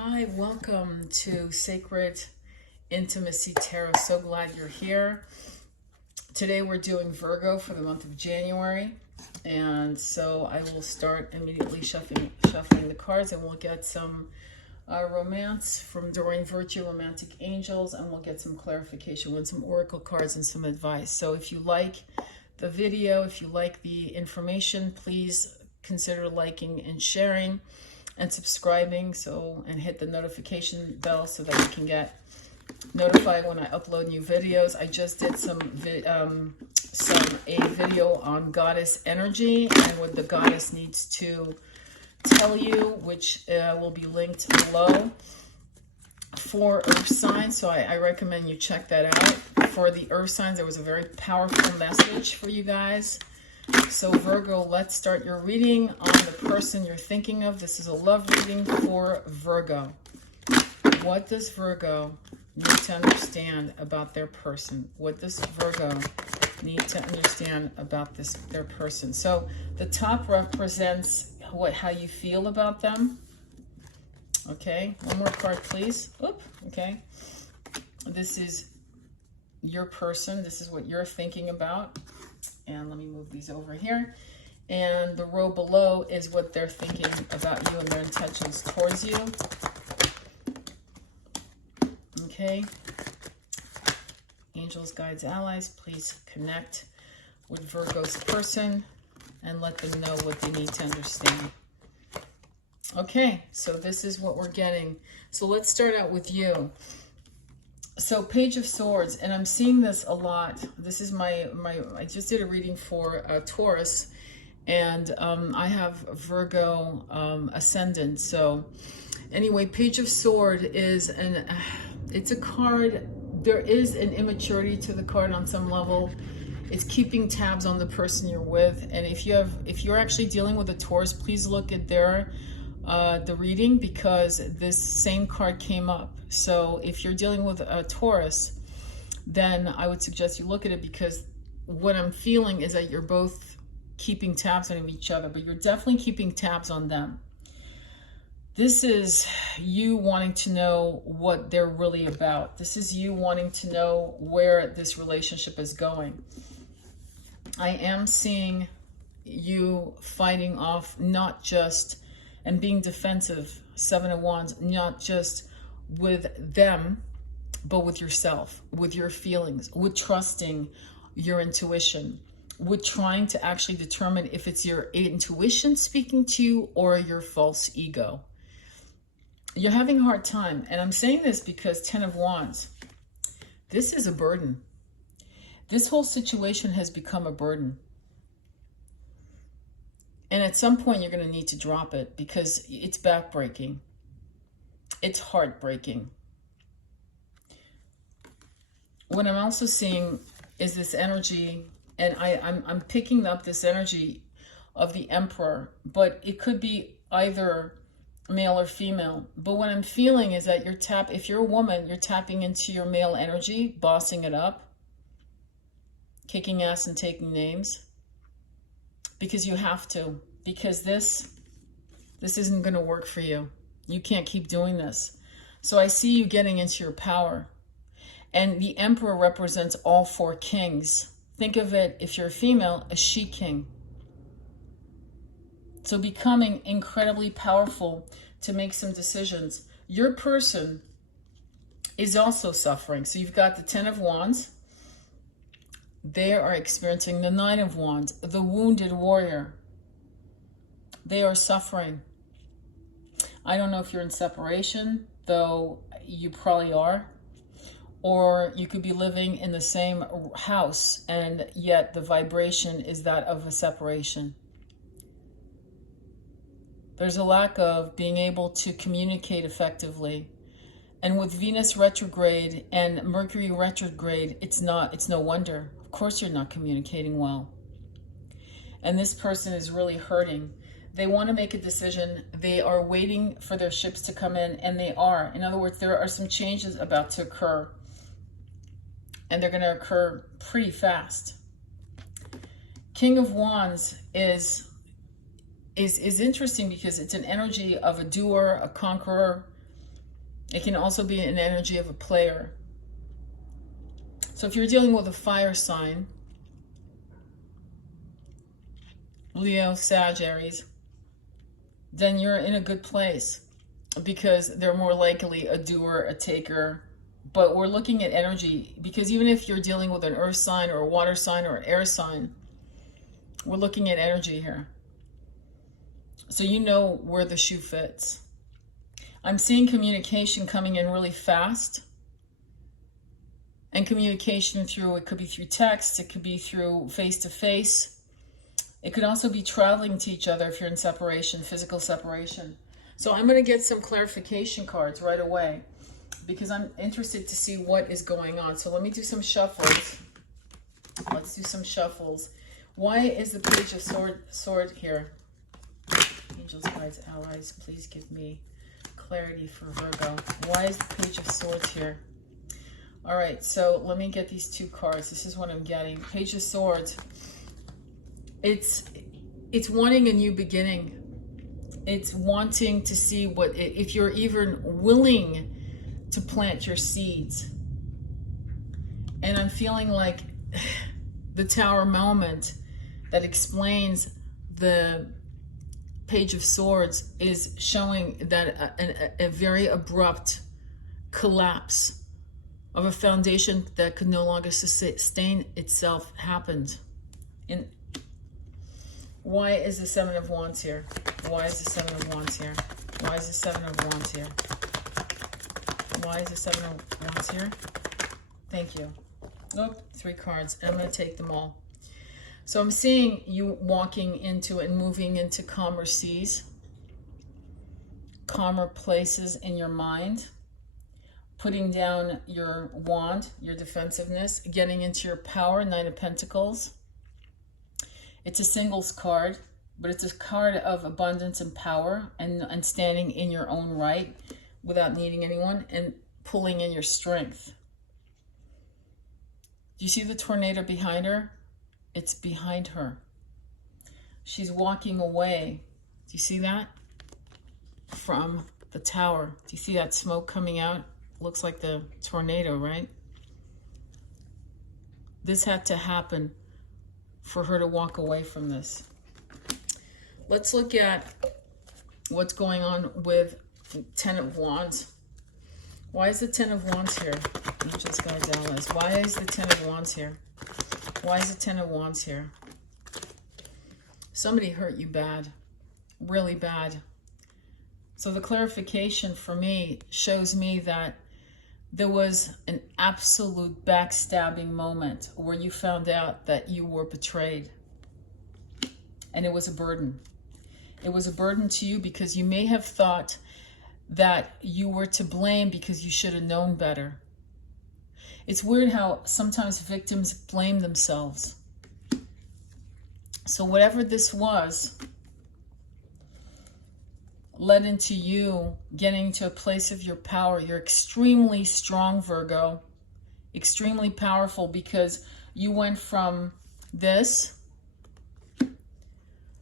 Hi, welcome to Sacred Intimacy Tarot. So glad you're here. Today we're doing Virgo for the month of January. And so I will start immediately shuffling the cards, and we'll get some romance from Doreen Virtue, Romantic Angels, and we'll get some clarification with some oracle cards and some advice. So if you like the video, if you like the information, please consider liking and sharing and subscribing, and hit the notification bell so that you can get notified when I upload new videos. I just did a video on goddess energy and what the goddess needs to tell you, which will be linked below for earth signs. So I recommend you check that out. For the earth signs, there was a very powerful message for you guys. So Virgo, let's start your reading on the person you're thinking of. This is a love reading for Virgo. What does Virgo need to understand about their person? What does Virgo need to understand about their person? So the top represents how you feel about them. Okay, one more card, please. Oop, okay. This is your person. This is what you're thinking about. And let me move these over here. And the row below is what they're thinking about you and their intentions towards you. Okay. Angels, guides, allies, please connect with Virgo's person and let them know what they need to understand. Okay, so this is what we're getting. So let's start out with you. So Page of Swords, and I'm seeing this a lot. This is I just did a reading for Taurus, and I have Virgo ascendant. So anyway, Page of Sword is it's a card. There is an immaturity to the card on some level. It's keeping tabs on the person you're with. And if you're actually dealing with a Taurus, please look at the reading, because this same card came up. So if you're dealing with a Taurus, then I would suggest you look at it, because what I'm feeling is that you're both keeping tabs on each other, but you're definitely keeping tabs on them. This is you wanting to know what they're really about. This is you wanting to know where this relationship is going. I am seeing you fighting off and being defensive, Seven of Wands, not just with them, but with yourself, with your feelings, with trusting your intuition, with trying to actually determine if it's your intuition speaking to you or your false ego. You're having a hard time. And I'm saying this because 10 of Wands, this is a burden. This whole situation has become a burden. And at some point, you're going to need to drop it, because it's backbreaking. It's heartbreaking. What I'm also seeing is this energy, and I'm picking up this energy of the Emperor, but it could be either male or female. But what I'm feeling is that if you're a woman, you're tapping into your male energy, bossing it up, kicking ass and taking names. Because you have to, because this isn't going to work for you. You can't keep doing this. So I see you getting into your power. And the Emperor represents all four kings. Think of it, if you're a female, a she-king. So becoming incredibly powerful to make some decisions. Your person is also suffering. So you've got the 10 of Wands. They are experiencing the 9 of Wands, the wounded warrior. They are suffering. I don't know if you're in separation, though you probably are. Or you could be living in the same house, and yet the vibration is that of a separation. There's a lack of being able to communicate effectively. And with Venus retrograde and Mercury retrograde, it's no wonder. Of course you're not communicating well. And this person is really hurting. They want to make a decision. They are waiting for their ships to come in, and they are. In other words, there are some changes about to occur. And they're going to occur pretty fast. King of Wands is interesting because it's an energy of a doer, a conqueror, It can also be an energy of a player. So if you're dealing with a fire sign, Leo, Sag, Aries, then you're in a good place because they're more likely a doer, a taker. But we're looking at energy because even if you're dealing with an earth sign or a water sign or an air sign, we're looking at energy here. So you know where the shoe fits. I'm seeing communication coming in really fast. And communication through, it could be through text, it could be through face-to-face. It could also be traveling to each other if you're in separation, physical separation. So I'm going to get some clarification cards right away because I'm interested to see what is going on. So let me do some shuffles. Let's do some shuffles. Why is the Page of Sword here? Angels, guides, allies, please give me clarity for Virgo. Why is the Page of Swords here? All right, so let me get these two cards. This is what I'm getting. Page of Swords. It's wanting a new beginning. It's wanting to see what, if you're even willing to plant your seeds. And I'm feeling like the Tower moment that explains the Page of Swords is showing that a very abrupt collapse of a foundation that could no longer sustain itself happened. And why is the Seven of Wands here? Why is the Seven of Wands here? Why is the Seven of Wands here? Why is the Seven of Wands here? Thank you. Oh, 3 cards. I'm going to take them all. So I'm seeing you walking into and moving into calmer seas, calmer places in your mind, putting down your wand, your defensiveness, getting into your power, 9 of Pentacles. It's a singles card, but it's a card of abundance and power and standing in your own right without needing anyone and pulling in your strength. Do you see the tornado behind her? It's behind her. She's walking away. Do you see that? From the tower. Do you see that smoke coming out? Looks like the tornado, right? This had to happen for her to walk away from this. Let's look at what's going on with 10 of Wands. Why is the 10 of Wands here? Angels, guides, allies. Why is the 10 of Wands here? Why is the 10 of Wands here? Somebody hurt you bad. Really bad. So the clarification for me shows me that there was an absolute backstabbing moment where you found out that you were betrayed. And it was a burden. It was a burden to you because you may have thought that you were to blame because you should have known better. It's weird how sometimes victims blame themselves. So whatever this was led into you getting to a place of your power. You're extremely strong, Virgo. Extremely powerful because you went from this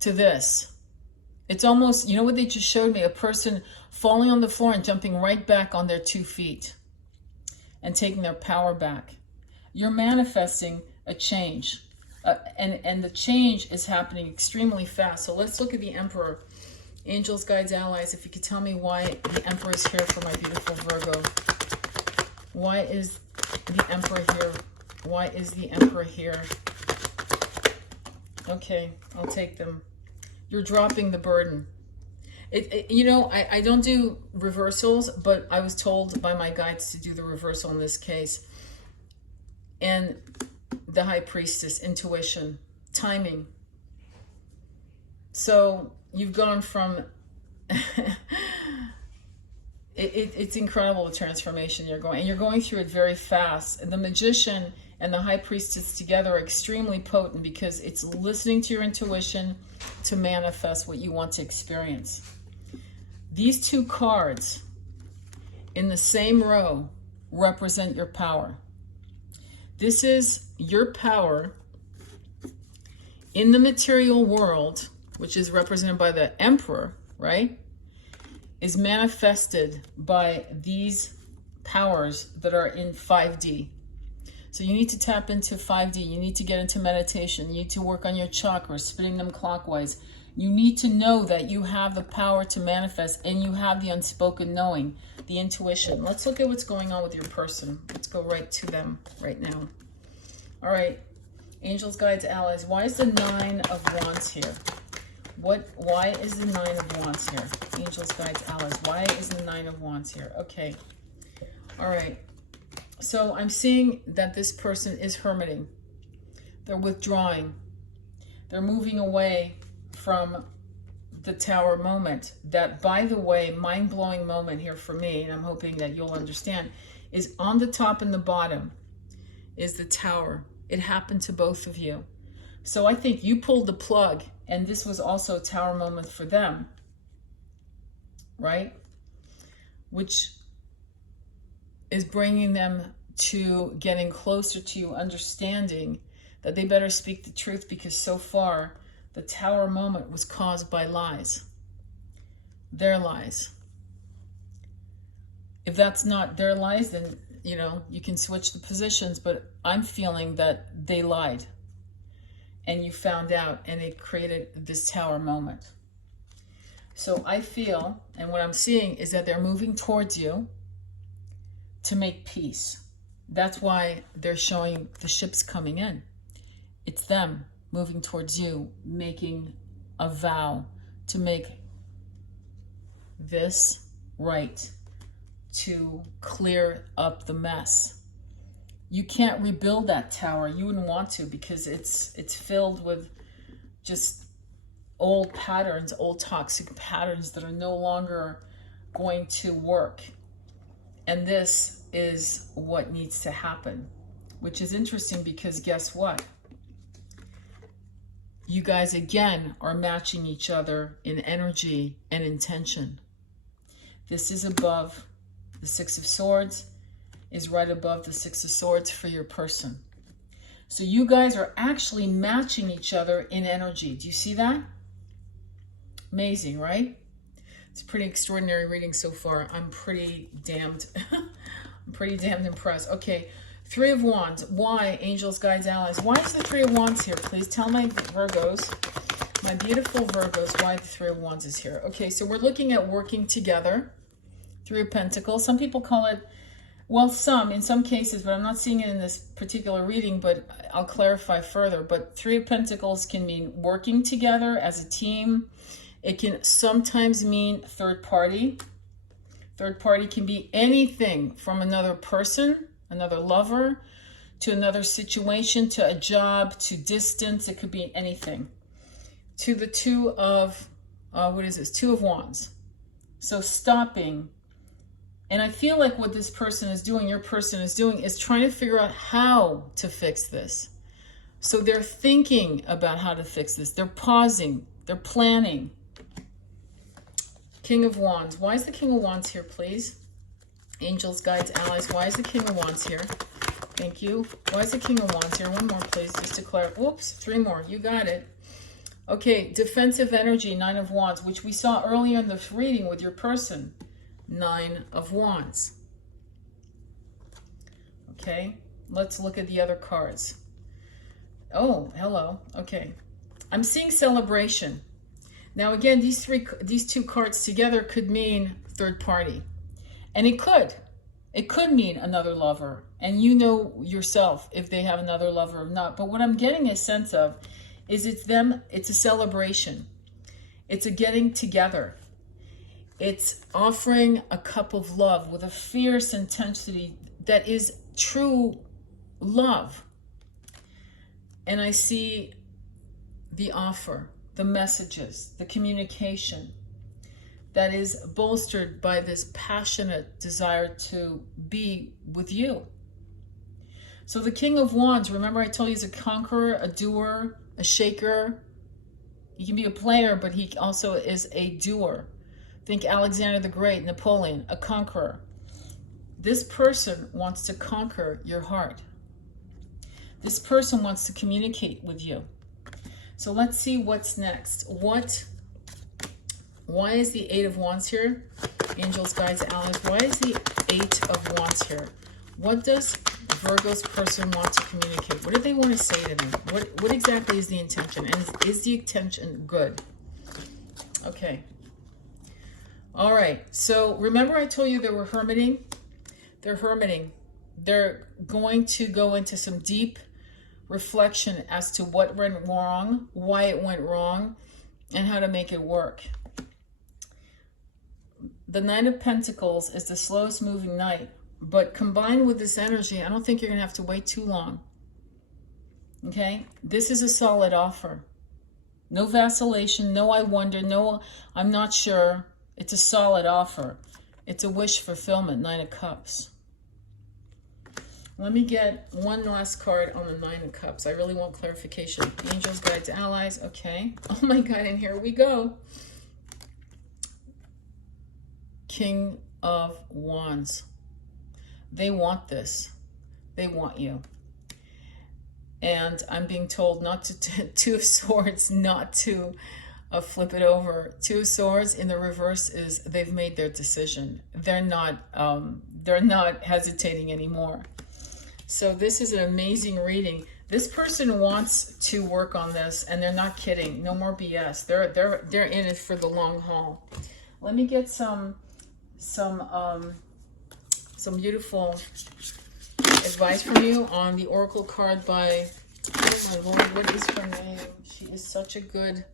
to this. It's almost, you know what they just showed me? A person falling on the floor and jumping right back on their 2 feet and taking their power back. You're manifesting a change. And the change is happening extremely fast. So let's look at the Emperor. Angels, guides, allies, if you could tell me why the Emperor is here for my beautiful Virgo. Why is the Emperor here? Why is the Emperor here? Okay, I'll take them. You're dropping the burden. You know, I don't do reversals, but I was told by my guides to do the reversal in this case. And the High Priestess, intuition, timing. So you've gone from, it's incredible the transformation you're going, and you're going through it very fast. And the Magician and the High Priestess together are extremely potent because it's listening to your intuition to manifest what you want to experience. These 2 cards in the same row represent your power. This is your power in the material world, which is represented by the Emperor, right? is manifested by these powers that are in 5D. So you need to tap into 5D. You need to get into meditation. You need to work on your chakras, spinning them clockwise. You need to know that you have the power to manifest, and you have the unspoken knowing, the intuition. Let's look at what's going on with your person. Let's go right to them right now. All right, angels, guides, allies. Why is the 9 of Wands here? Why is the 9 of Wands here? Angels, guides, allies. Why is the 9 of Wands here? Okay. All right. So I'm seeing that this person is hermiting. They're withdrawing. They're moving away from the Tower moment. That, by the way, mind-blowing moment here for me, and I'm hoping that you'll understand, is on the top and the bottom is the Tower. It happened to both of you. So I think you pulled the plug, and this was also a Tower moment for them, right? Which is bringing them to getting closer to you, understanding that they better speak the truth, because so far the Tower moment was caused by lies, their lies. If that's not their lies, then, you know, you can switch the positions, but I'm feeling that they lied and you found out, and it created this Tower moment. So I feel, and what I'm seeing is that they're moving towards you to make peace. That's why they're showing the ships coming in. It's them moving towards you, making a vow to make this right, to clear up the mess. You can't rebuild that Tower. You wouldn't want to, because it's filled with just old patterns, old toxic patterns that are no longer going to work. And this is what needs to happen, which is interesting, because guess what? You guys, again, are matching each other in energy and intention. This is above the 6 of Swords, is right above the 6 of Swords for your person. So you guys are actually matching each other in energy. Do you see that? Amazing, right? It's a pretty extraordinary reading so far. I'm pretty damned impressed. Okay, 3 of Wands. Why, angels, guides, allies? Why is the 3 of Wands here? Please tell my Virgos, my beautiful Virgos, why the 3 of Wands is here. Okay, so we're looking at working together. 3 of Pentacles. Some people call it, well, in some cases, but I'm not seeing it in this particular reading, but I'll clarify further. But 3 of Pentacles can mean working together as a team. It can sometimes mean third party. Third party can be anything from another person, another lover, to another situation, to a job, to distance. It could be anything. To the 2 of, what is this? 2 of Wands. So stopping. And I feel like what this person is doing, your person is doing, is trying to figure out how to fix this. So they're thinking about how to fix this. They're pausing. They're planning. King of Wands. Why is the King of Wands here, please? Angels, guides, allies. Why is the King of Wands here? Thank you. Why is the King of Wands here? One more, please, just to clarify. Whoops, 3 more. You got it. Okay, defensive energy, 9 of Wands, which we saw earlier in the reading with your person. 9 of Wands. Okay, let's look at the other cards. Oh, hello. Okay, I'm seeing celebration. Now again, these 2 cards together could mean third party, and it could mean another lover, and you know yourself if they have another lover or not. But what I'm getting a sense of is it's them. It's a celebration. It's a getting together. It's offering a cup of love with a fierce intensity that is true love. And I see the offer, the messages, the communication that is bolstered by this passionate desire to be with you. So the King of Wands, remember I told you, he's a conqueror, a doer, a shaker. He can be a player, but he also is a doer. Think Alexander the Great, Napoleon, a conqueror. This person wants to conquer your heart. This person wants to communicate with you. So let's see what's next. What Why is the Eight of Wands here? Angels, guides, allies. Why is the Eight of Wands here? What does Virgo's person want to communicate? What do they want to say to me? What exactly is the intention? And is the intention good? Okay. All right. So remember I told you they were hermiting? They're hermiting. They're going to go into some deep reflection as to what went wrong, why it went wrong, and how to make it work. The Nine of Pentacles is the slowest moving knight, but combined with this energy, I don't think you're going to have to wait too long. Okay? This is a solid offer. No vacillation, no I wonder, no I'm not sure. It's a solid offer. It's a wish fulfillment, Nine of Cups. Let me get one last card on the Nine of Cups. I really want clarification. Angels, guides, allies. Okay. Oh my God, and here we go. King of Wands. They want this. They want you. And I'm being told not to, Two of Swords, not to flip it over. Two of Swords in the reverse is they've made their decision. They're not hesitating anymore. So this is an amazing reading. This person wants to work on this, and they're not kidding. No more BS. They're in it for the long haul. Let me get some beautiful advice from you on the Oracle card by, oh my Lord, what is her name? She is such a good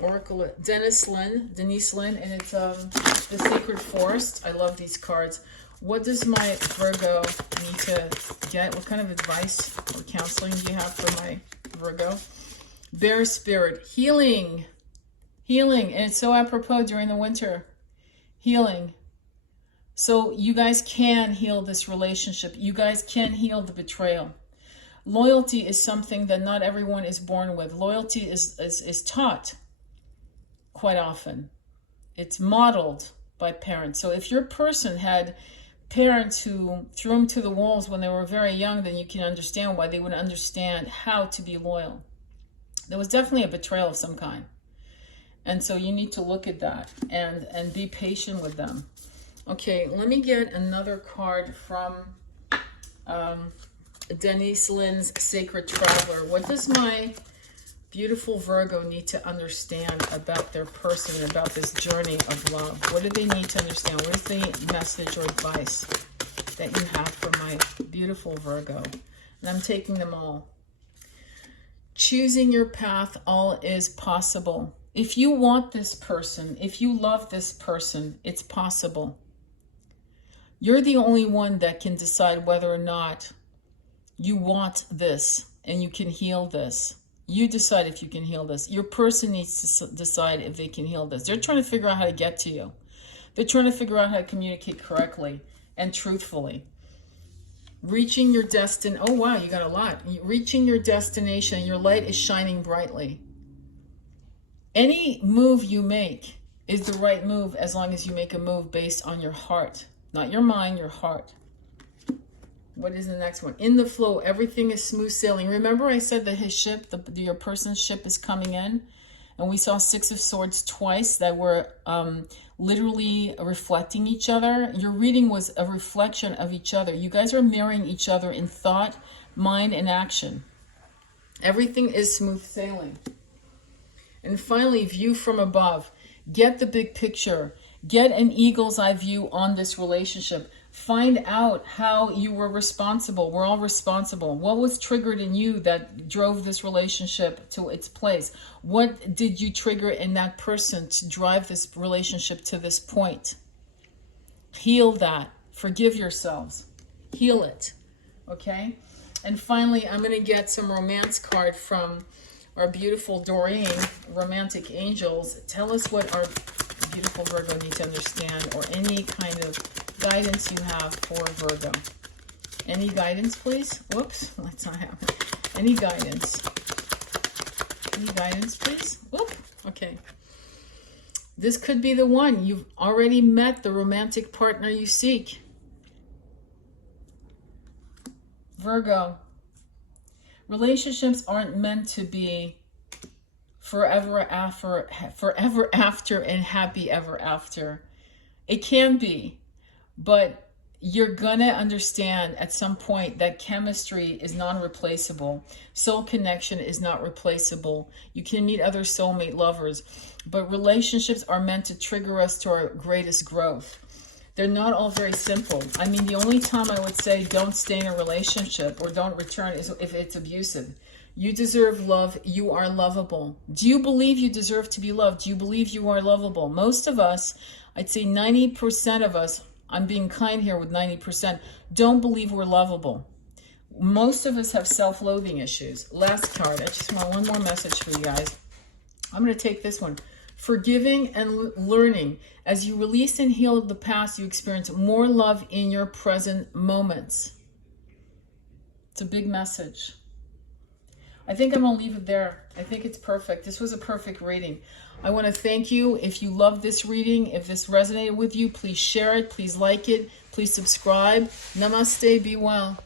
Oracle. Denise Lynn, and it's the Sacred Forest. I love these cards. What does my Virgo need to get? What kind of advice or counseling do you have for my Virgo? Bear Spirit, healing, and it's so apropos during the winter. Healing. So you guys can heal this relationship. You guys can heal the betrayal. Loyalty is something that not everyone is born with. Loyalty is taught quite often. It's modeled by parents. So if your person had parents who threw them to the wolves when they were very young, then you can understand why they would understand how to be loyal. There was definitely a betrayal of some kind. And so you need to look at that and be patient with them. Okay, let me get another card from Denise Lynn's Sacred Traveler. What does my beautiful Virgo need to understand about their person, about this journey of love? What do they need to understand? What is the message or advice that you have for my beautiful Virgo? And I'm taking them all. Choosing your path, all is possible. If you want this person, if you love this person, it's possible. You're the only one that can decide whether or not you want this and you can heal this. You decide if you can heal this. Your person needs to decide if they can heal this. They're trying to figure out how to get to you. They're trying to figure out how to communicate correctly and truthfully. Reaching your destination. Oh, wow, you got a lot. Reaching your destination. Your light is shining brightly. Any move you make is the right move as long as you make a move based on your heart. Not your mind, your heart. What is the next one? In the flow, everything is smooth sailing. Remember I said that his ship, your person's ship is coming in? And we saw Six of Swords twice that were literally reflecting each other. Your reading was a reflection of each other. You guys are mirroring each other in thought, mind, and action. Everything is smooth sailing. And finally, view from above. Get the big picture. Get an eagle's eye view on this relationship. Find out how you were responsible. We're all responsible. What was triggered in you that drove this relationship to its place? What did you trigger in that person to drive this relationship to this point? Heal that. Forgive yourselves. Heal it. Okay? And finally, I'm going to get some romance card from our beautiful Doreen, Romantic Angels. Tell us what our beautiful Virgo needs to understand, or any kind of guidance you have for Virgo. Any guidance, please? Whoops, that's not happening. Any guidance? Any guidance, please? Whoop, okay. This could be the one. You've already met the romantic partner you seek. Virgo, relationships aren't meant to be forever after and happy ever after. It can be, but you're gonna understand at some point that chemistry is non-replaceable. Soul connection is not replaceable. You can meet other soulmate lovers, but relationships are meant to trigger us to our greatest growth. They're not all very simple. I mean, the only time I would say don't stay in a relationship or don't return is if it's abusive. You deserve love. You are lovable. Do you believe you deserve to be loved? Do you believe you are lovable? Most of us, I'd say 90% of us, I'm being kind here with 90%, don't believe we're lovable. Most of us have self-loathing issues. Last card. I just want one more message for you guys. I'm going to take this one. Forgiving and learning. As you release and heal the past, you experience more love in your present moments. It's a big message. I think I'm going to leave it there. I think it's perfect. This was a perfect reading. I want to thank you. If you love this reading, if this resonated with you, please share it. Please like it. Please subscribe. Namaste. Be well.